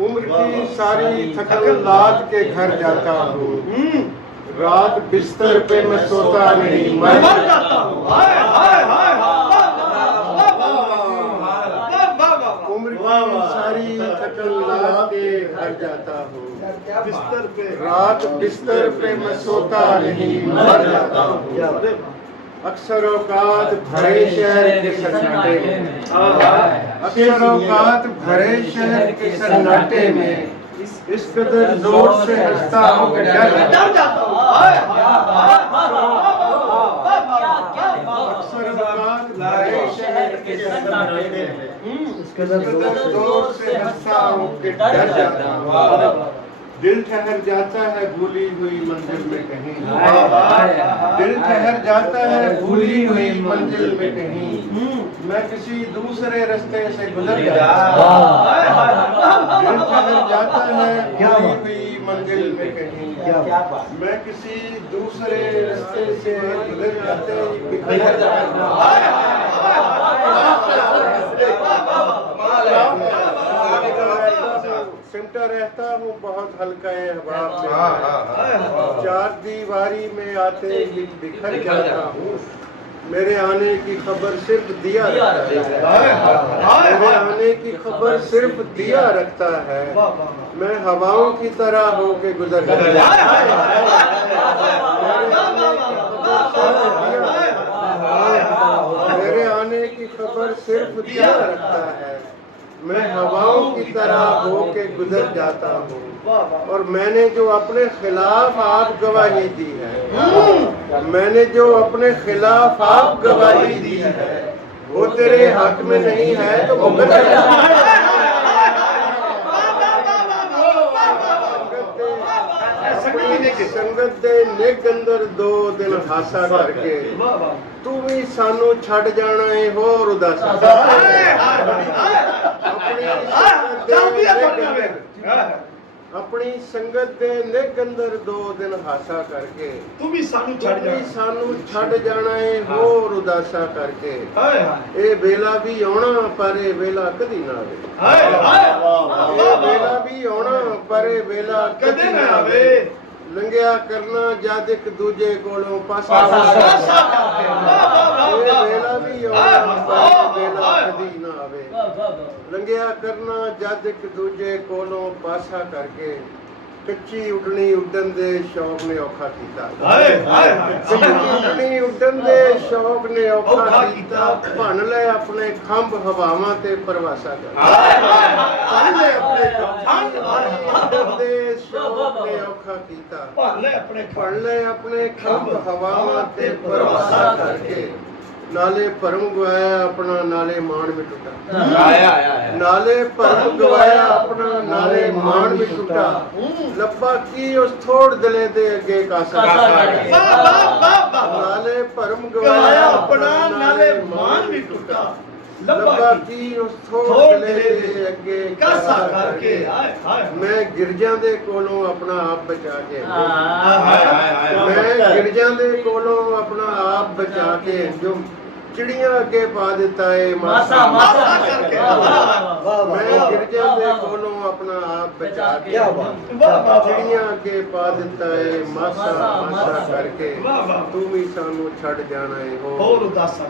उम्र की सारी थकन लाद के घर जाता हूँ, रात बिस्तर पे मैं सोता नहीं मर जाता हूँ। उम्र की सारी थकन लाद के घर जाता हूँ, बिस्तर पे रात बिस्तर पे मैं सोता नहीं मर जाता हूँ। अक्सर औकात भरे शहर के सन्नाटे में, अक्सर औकात भरे शहर के सन्नाटे में इस कदर जोर से हंसता हूँ कि डर जाता हूँ। अक्सर औकात भरे शहर के सन्नाटे में इस कदर जोर से हंसता हूँ कि डर जाता हूँ। दिल ठहर जाता है भूली हुई मंजिल में कहीं, दिल ठहर जाता है भूली हुई मंजिल में कहीं, मैं किसी दूसरे रास्ते से गुजर जाता हूँ। दिल ठहर जाता है भूली हुई मंजिल में कहीं, मैं किसी दूसरे रास्ते से गुजर जाता सिमटा रहता हूँ बहुत हल्का अहबाब में, चार दीवारी में आते ही बिखर जाता हूँ। मेरे आने की खबर सिर्फ दिया रखता है, मेरे आने की खबर सिर्फ दिया रखता है, मैं हवाओं की तरह होके गुजर जाता हूँ। मेरे आने की खबर सिर्फ दिया रखता है, मैं हवाओं की तरह होके गुजर जाता हूँ। और मैंने जो अपने खिलाफ आप गवाही दी है, मैंने जो अपने खिलाफ आप गवाही दी है, वो तेरे हक में नहीं है तो संगत दे निग अंदर 2 दिन हासा करके तू भी सानू छड़ जाना है होर उदासा। अपनी संगत दे निग अंदर 2 दिन हासा करके तू भी सानू छड़ जाना है होर उदासा करके। ए वेला भी आना पर ए वेला कदी ना आवे, ए वेला भी आना पर ए वेला कदी ना आवे। लंघिया करना जद एक दूजे कोलों पासा वेला भी वेला कदी ना आवे। लंघिया करना जद एक दूजे कोलों पासा करके कच्ची उडनी उडन दे शौक ने औखा कीता। कच्ची उडनी उडन दे शौक ने औखा कीता, भन ले अपने खंभ हवावां ते परवासा कर। भन ले अपने खंभ दे शौक ने औखा कीता, भन ले अपने खंभ हवावां ते परवासा करके। नाले भरम गवाया अपना नाले मान में टूटा, नाले भरम गवाया अपना नाले मान में टूटा। लब्बा की उस थोड़ दिले दे अगे कासा, नाले भरम गवाया अपना नाले मान में टूटा। लब्बा की उस थोड़ दिले दे अगे कासा करके मैं गिरजा दे कोलों अपना आप बचा के, मैं गिरजा दे कोलों अपना आप बचा के जो चिड़िया अगे पा देता है मासा करके। मैं गिरजा दे कोलों अपना आप बचा के चिड़िया अगे पा देता है मासा करके। तू भी सानू छड़ जाना है होर उदासा।